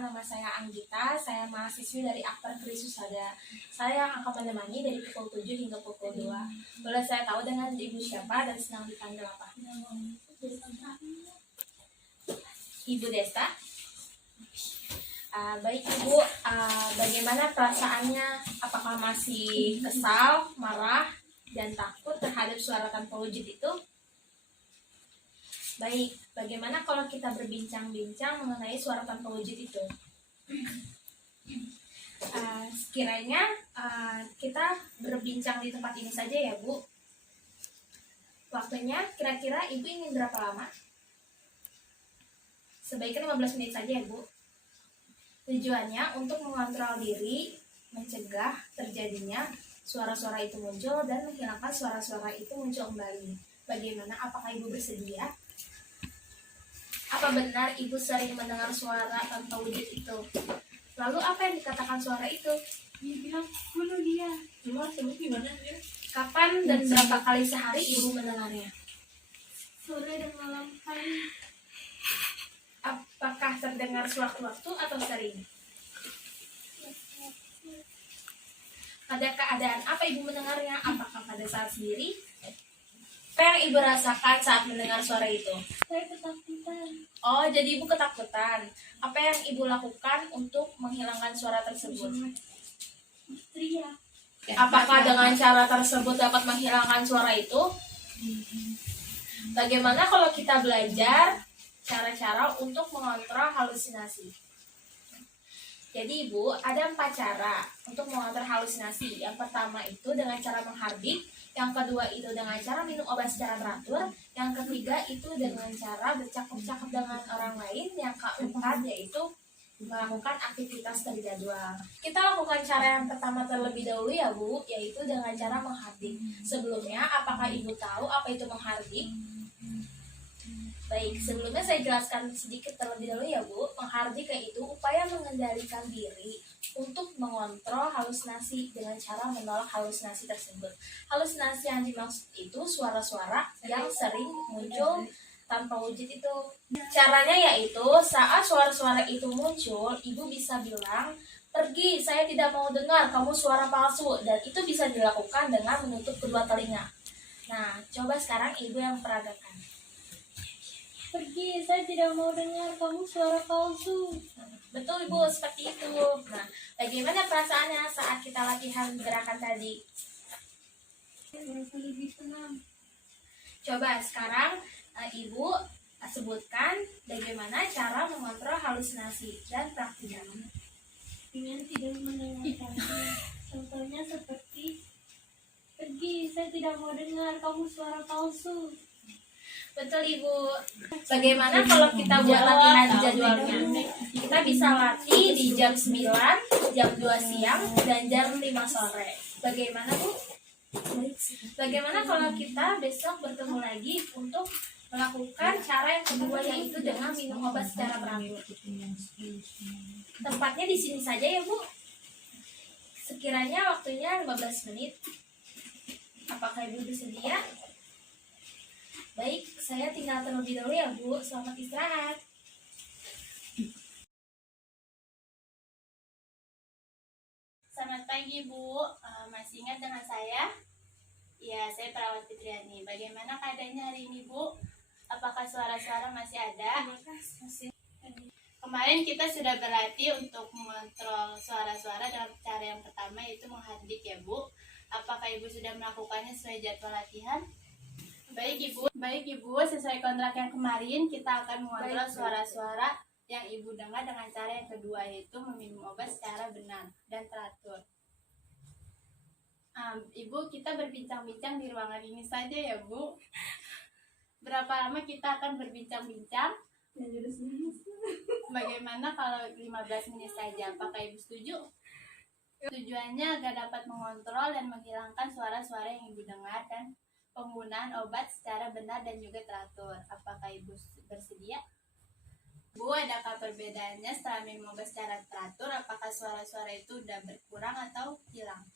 Perkenalkan, nama saya Anggita, saya mahasiswi dari Akper Krisusada. Saya yang akan menemani dari pukul 7 hingga pukul 2. Boleh saya tahu dengan Ibu siapa dan senang dipanggil apa? Ibu Desta. Baik Ibu, bagaimana perasaannya? Apakah masih kesal, marah, dan takut terhadap suara tanpa wujud itu? Baik, bagaimana kalau kita berbincang-bincang mengenai suara tanpa wujud itu? Sekiranya kita berbincang di tempat ini saja ya Bu. Waktunya kira-kira Ibu ingin berapa lama? Sebaiknya 15 menit saja ya Bu. Tujuannya untuk mengontrol diri, mencegah terjadinya suara-suara itu muncul dan menghilangkan suara-suara itu muncul kembali. Bagaimana? Apakah Ibu bersedia? Apa benar Ibu sering mendengar suara tanpa wujud itu? Lalu apa yang dikatakan suara itu? Dia bilang, bunuh dia. Gimana dia? Kapan dan berapa kali sehari Ibu mendengarnya? Sore dan malam hari. Apakah terdengar sewaktu-waktu atau sering? Pada keadaan apa Ibu mendengarnya? Apakah pada saat sendiri? Apa yang Ibu rasakan saat mendengar suara itu? Saya ketakutan. Oh, jadi Ibu ketakutan. Apa yang Ibu lakukan untuk menghilangkan suara tersebut? Teriak. Apakah dengan cara tersebut dapat menghilangkan suara itu? Bagaimana kalau kita belajar cara-cara untuk mengontrol halusinasi? Jadi Ibu, ada 4 cara untuk mengontrol halusinasi. Yang pertama itu dengan cara menghardik, yang kedua itu dengan cara minum obat secara teratur, yang ketiga itu dengan cara bercakap-cakap dengan orang lain, yang keempat yaitu melakukan aktivitas terjadwal. Kita lakukan cara yang pertama terlebih dahulu ya Bu, yaitu dengan cara menghardik. Sebelumnya, apakah Ibu tahu apa itu menghardik? Baik, sebelumnya saya jelaskan sedikit terlebih dahulu ya Bu. Menghardik yaitu upaya mengendalikan diri untuk mengontrol halusinasi dengan cara menolak halusinasi tersebut. Halusinasi yang dimaksud itu suara-suara yang sering muncul tanpa wujud itu. Caranya yaitu saat suara-suara itu muncul, Ibu bisa bilang, "Pergi, saya tidak mau dengar, kamu suara palsu." Dan itu bisa dilakukan dengan menutup kedua telinga. Nah, coba sekarang Ibu yang peragakan. Pergi, saya tidak mau dengar kamu suara palsu. Betul Ibu, seperti itu. Nah, bagaimana perasaannya saat kita latihan gerakan tadi? Merasa lebih tenang. Coba sekarang Ibu sebutkan bagaimana cara mengontrol halusinasi dan praktiknya. Dengan tidak mendengarkannya. Contohnya seperti, pergi, saya tidak mau dengar kamu suara palsu. Betul Ibu. Bagaimana kalau kita buat latihan jadwalnya? Kita bisa latih di jam 9, jam 2 siang, dan jam 5 sore. Bagaimana Bu? Bagaimana kalau kita besok bertemu lagi untuk melakukan cara yang kedua, yaitu dengan minum obat secara teratur? Tempatnya di sini saja ya Bu. Sekiranya waktunya 15 menit. Apakah Ibu bersedia? Baik, saya tinggal terlebih dahulu ya Bu. Selamat istirahat. Selamat pagi Bu, masih ingat dengan saya? Ya, saya Perawat Fitriani. Bagaimana keadaannya hari ini Bu? Apakah suara-suara masih ada? Kemarin kita sudah berlatih untuk mengontrol suara-suara dengan cara yang pertama, yaitu menghardik ya Bu. Apakah Ibu sudah melakukannya sesuai jadwal latihan? Baik Ibu, sesuai kontrak yang kemarin kita akan mengontrol suara-suara yang Ibu dengar dengan cara yang kedua, yaitu meminum obat secara benar dan teratur. Ibu, kita berbincang-bincang di ruangan ini saja ya Bu. Berapa lama kita akan berbincang-bincang? Bagaimana kalau 15 menit saja? Apakah Ibu setuju? Tujuannya agar dapat mengontrol dan menghilangkan suara-suara yang Ibu dengar dan penggunaan obat secara benar dan juga teratur. Apakah Ibu bersedia? Bu, adakah perbedaannya setelah minum obat secara teratur? Apakah suara-suara itu sudah berkurang atau hilang?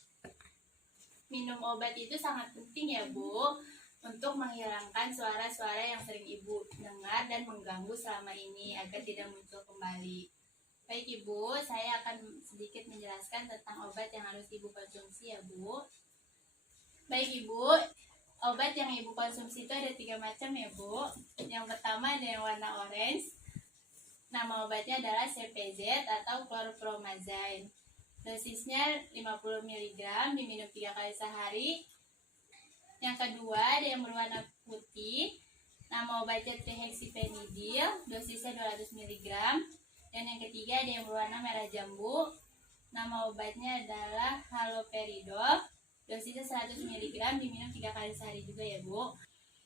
Minum obat itu sangat penting ya Bu, untuk menghilangkan suara-suara yang sering Ibu dengar dan mengganggu selama ini agar tidak muncul kembali. Baik Ibu, saya akan sedikit menjelaskan tentang obat yang harus Ibu konsumsi ya Bu. Baik Ibu, obat yang Ibu konsumsi itu ada 3 macam ya Bu. Yang pertama ada yang warna orange. Nama obatnya adalah CPZ atau chlorpromazine. Dosisnya 50 mg, diminum 3 kali sehari. Yang kedua ada yang berwarna putih. Nama obatnya trihexyphenidyl, dosisnya 200 mg. Dan yang ketiga ada yang berwarna merah jambu. Nama obatnya adalah haloperidol. Dosisnya 100 mg, diminum 3 kali sehari juga ya Bu.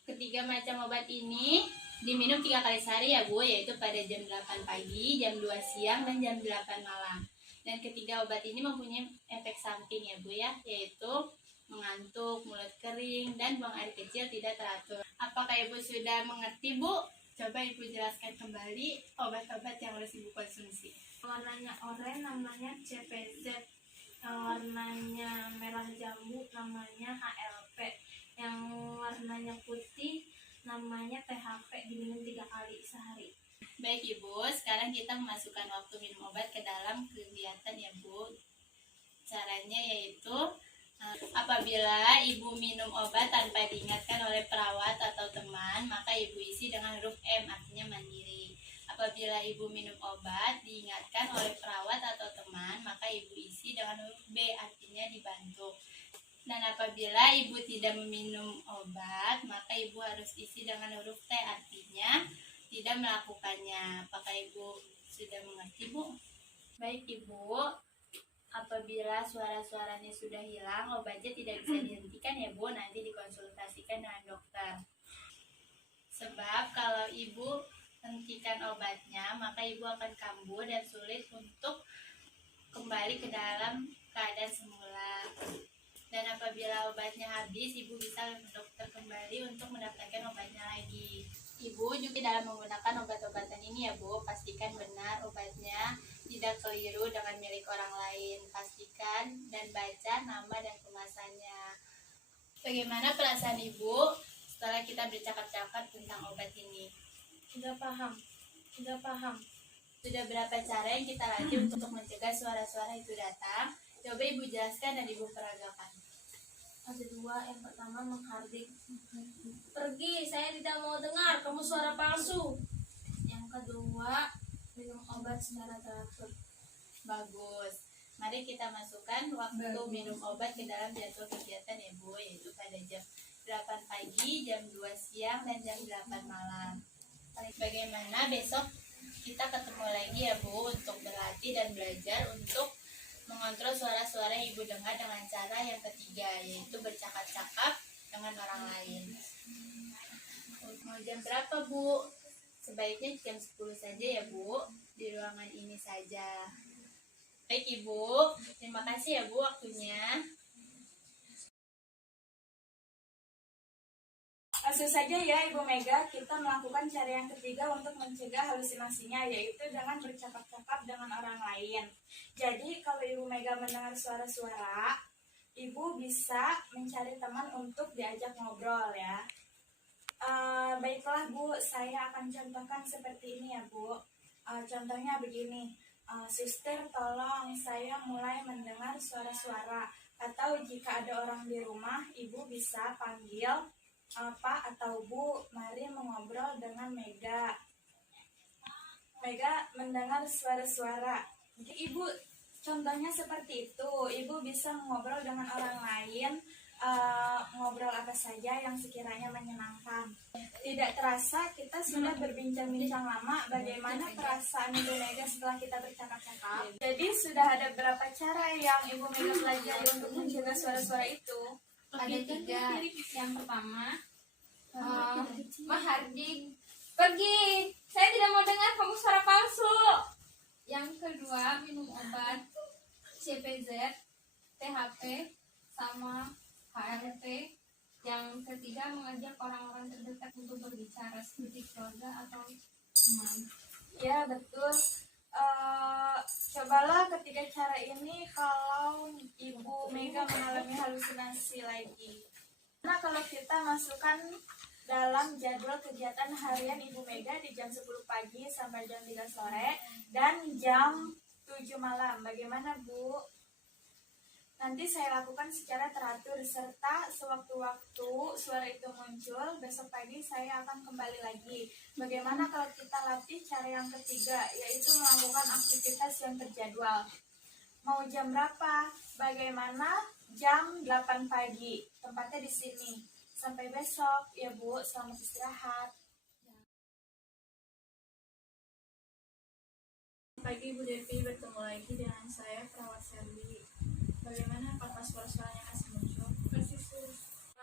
Ketiga macam obat ini diminum 3 kali sehari ya Bu, yaitu pada jam 8 pagi, jam 2 siang, dan jam 8 malam. Dan ketiga obat ini mempunyai efek samping ya Bu ya, yaitu mengantuk, mulut kering, dan buang air kecil tidak teratur. Apakah Ibu sudah mengerti Bu? Coba Ibu jelaskan kembali obat-obat yang harus Ibu konsumsi. Warnanya oranye namanya CPZ, yang warnanya merah jambu namanya HLP, yang warnanya putih namanya THP, diminum 3 kali sehari. Baik Ibu, sekarang kita memasukkan waktu minum obat ke dalam kegiatan ya Bu. Caranya yaitu apabila Ibu minum obat tanpa diingatkan oleh perawat atau teman, maka Ibu isi dengan huruf M, artinya mandiri. Apabila Ibu minum obat diingatkan oleh perawat atau teman, maka Ibu isi dengan huruf B, artinya dibantu. Dan apabila Ibu tidak meminum obat, maka Ibu harus isi dengan huruf T, artinya tidak melakukannya. Apakah Ibu sudah mengerti Bu? Baik Ibu, apabila suara-suaranya sudah hilang, obatnya tidak bisa dihentikan ya Bu, nanti dikonsultasikan dengan dokter. Sebab kalau Ibu hentikan obatnya, maka Ibu akan kambuh dan sulit untuk kembali ke dalam keadaan semula. Dan apabila obatnya habis, Ibu bisa ke dokter kembali untuk mendapatkan obatnya lagi. Ibu juga dalam menggunakan obat-obatan ini ya Bu, pastikan benar obatnya, tidak keliru dengan milik orang lain. Pastikan dan baca nama dan kemasannya. Bagaimana perasaan Ibu setelah kita bercakap-cakap tentang obat ini? Sudah paham. Sudah berapa cara yang kita latih untuk mencegah suara-suara itu datang? Coba Ibu jelaskan dan Ibu peragakan. Ada 2, yang pertama menghardik. Pergi, saya tidak mau dengar kamu suara palsu. Yang kedua, minum obat secara teratur. Bagus. Mari kita masukkan waktu minum obat ke dalam jadwal kegiatan ya Bu, yaitu pada jam 8 pagi, jam 2 siang, dan jam 8 malam. Bagaimana besok kita ketemu lagi ya Bu untuk berlatih dan belajar untuk mengontrol suara-suara yang Ibu dengar dengan cara yang ketiga, yaitu bercakap-cakap dengan orang lain. Mau jam berapa Bu? Sebaiknya jam 10 saja ya Bu, di ruangan ini saja. Baik Ibu, terima kasih ya Bu waktunya. Langsung saja ya Ibu Mega, kita melakukan cara yang ketiga untuk mencegah halusinasinya, yaitu dengan bercakap-cakap dengan orang lain. Jadi kalau Ibu Mega mendengar suara-suara, Ibu bisa mencari teman untuk diajak ngobrol ya. Baiklah Bu, saya akan contohkan seperti ini ya Bu. Contohnya begini, suster tolong saya mulai mendengar suara-suara. Atau jika ada orang di rumah, Ibu bisa panggil Pak atau Bu, mari mengobrol dengan Mega. Mega mendengar suara-suara. Jadi Ibu contohnya seperti itu. Ibu bisa ngobrol dengan orang lain, ngobrol apa saja yang sekiranya menyenangkan. Tidak terasa kita sudah berbincang-bincang lama. Bagaimana perasaan Ibu Mega setelah kita bercakap-cakap? Jadi sudah ada berapa cara yang Ibu Mega pelajari untuk mencegah suara-suara itu? Ada 3. Yang pertama, menghardik. Pergi, saya tidak mau dengar kamu suara palsu. Yang kedua, minum obat CPZ, THP, sama HLP. Yang ketiga, mengajak orang-orang terdekat untuk berbicara seperti keluarga atau teman. Ya betul. Cobalah ketiga cara ini kalau Ibu Mega mengalami halusinasi lagi. Nah, kalau kita masukkan dalam jadwal kegiatan harian Ibu Mega di jam 10 pagi sampai jam 3 sore dan jam 7 malam. Bagaimana, Bu? Nanti saya lakukan secara teratur serta sewaktu-waktu suara itu muncul, besok pagi saya akan kembali lagi. Bagaimana kalau kita latih cara yang ketiga, yaitu melakukan aktivitas yang terjadwal. Mau jam berapa? Bagaimana? Jam 8 pagi. Tempatnya di sini. Sampai besok ya Bu, selamat istirahat. Pagi Bu Devi, bertemu lagi dengan saya Perawat Serbi. Bagaimana apakah suara-suaranya masih muncul? Persis.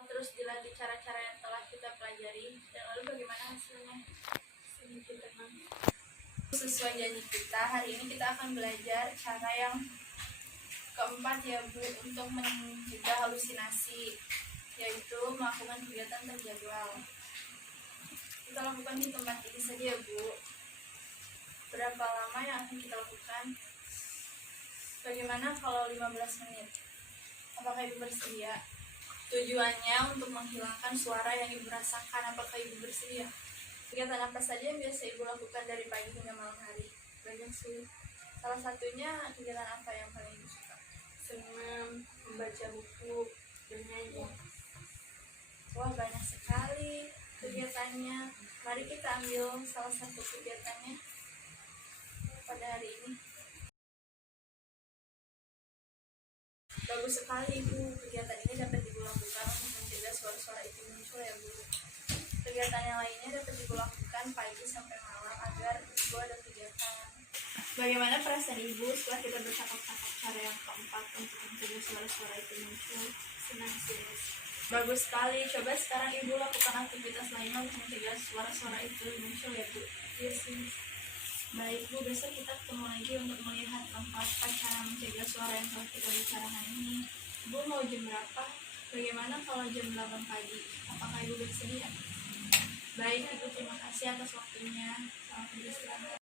Terus dilatih cara-cara yang telah kita pelajari dan lalu bagaimana hasilnya? Sedikit tenang. Sesuai janji kita, hari ini kita akan belajar cara yang keempat ya Bu, untuk mencegah halusinasi, yaitu melakukan kegiatan terjadwal. Kita lakukan di tempat ini saja ya Bu. Berapa lama yang akan kita lakukan? Bagaimana kalau 15 menit? Apakah Ibu bersedia? Tujuannya untuk menghilangkan suara yang Ibu rasakan. Apakah Ibu bersedia? Kegiatan apa saja yang biasa Ibu lakukan dari pagi hingga malam hari? Banyak sih. Salah satunya kegiatan apa yang paling Ibu suka? Senam, membaca buku, bernyanyi. Wah, banyak sekali kegiatannya. Mari kita ambil salah satu kegiatannya pada hari ini. Bagus sekali Bu, kegiatan ini dapat Ibu lakukan untuk mencegah suara-suara itu muncul ya Bu. Kegiatan yang lainnya dapat Ibu lakukan pagi sampai malam agar Ibu ada kegiatan. Bagaimana perasaan Ibu setelah kita bercakap-cakap cara yang keempat untuk mencegah suara-suara itu muncul? Senang sih. Bagus sekali. Coba sekarang Ibu lakukan aktivitas lainnya untuk mencegah suara-suara itu muncul ya Bu. Iya sih. Baik Bu, besok kita ketemu lagi untuk melihat keempat cara mencegah suara yang telah kita bicarakan ini. Bu, mau jam berapa? Bagaimana kalau jam 8 pagi? Apakah Ibu bersedia? Baik, Ibu terima kasih atas waktunya. Selamat beristirahat.